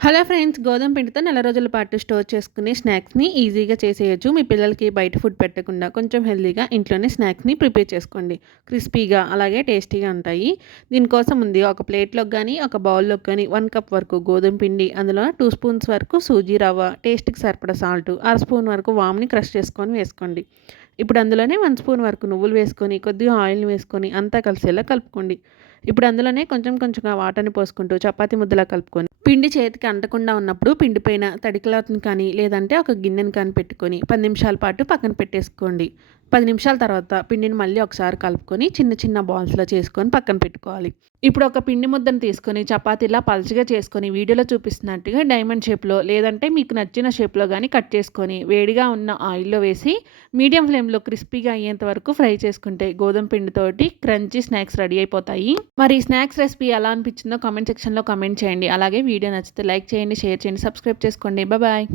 Hello friends, గోధుమ పిండితో నెల రోజుల పాటు స్టోర్ చేసుకునే స్నాక్స్ని ఈజీగా చేసేయచ్చు. మీ పిల్లలకి బయట ఫుడ్ పెట్టకుండా కొంచెం హెల్తీగా ఇంట్లోనే స్నాక్స్ని ప్రిపేర్ చేసుకోండి. క్రిస్పీగా అలాగే టేస్టీగా ఉంటాయి. దీనికోసం ఉంది ఒక ప్లేట్లోకి కానీ ఒక బౌల్లోకి కానీ 1 కప్ వరకు గోధుమ పిండి, అందులో 2 స్పూన్స్ వరకు సూజీ రవ్వ, టేస్ట్కి సరిపడా సాల్ట్, అర స్పూన్ వరకు వామ్ని క్రష్ చేసుకొని వేసుకోండి. ఇప్పుడు అందులోనే 1 స్పూన్ వరకు నువ్వులు వేసుకొని కొద్దిగా ఆయిల్ని వేసుకొని అంతా కలిసేలా కలుపుకోండి. ఇప్పుడు అందులోనే కొంచెం కొంచెంగా వాటర్ని పోసుకుంటూ చపాతీ ముద్దలా కలుపుకొని పిండి చేతికి అంటకుండా ఉన్నప్పుడు పిండి పైన తడి క్లాత్ని కానీ లేదంటే ఒక గిన్నెని కానీ పెట్టుకొని 10 నిమిషాల పాటు పక్కన పెట్టేసుకోండి. 10 నిమిషాల తర్వాత పిండిని మళ్ళీ ఒకసారి కలుపుకొని చిన్న చిన్న బాల్స్లో చేసుకొని పక్కన పెట్టుకోవాలి. ఇప్పుడు ఒక పిండి ముద్దను తీసుకొని చపాతీలా పల్చగా చేసుకొని వీడియోలో చూపిస్తున్నట్టుగా డైమండ్ షేప్లో లేదంటే మీకు నచ్చిన షేప్లో కానీ కట్ చేసుకొని వేడిగా ఉన్న ఆయిల్లో వేసి మీడియం ఫ్లేమ్లో క్రిస్పీగా అయ్యేంత వరకు ఫ్రై చేసుకుంటే గోధుమ పిండితోటి క్రంచీ స్నాక్స్ రెడీ అయిపోతాయి. మరి ఈ స్నాక్స్ రెసిపీ ఎలా అనిపించిందో కామెంట్ సెక్షన్లో కామెంట్ చేయండి. అలాగే వీడియో నచ్చితే లైక్ చేయండి, షేర్ చేయండి, సబ్స్క్రైబ్ చేసుకోండి. బాయ్.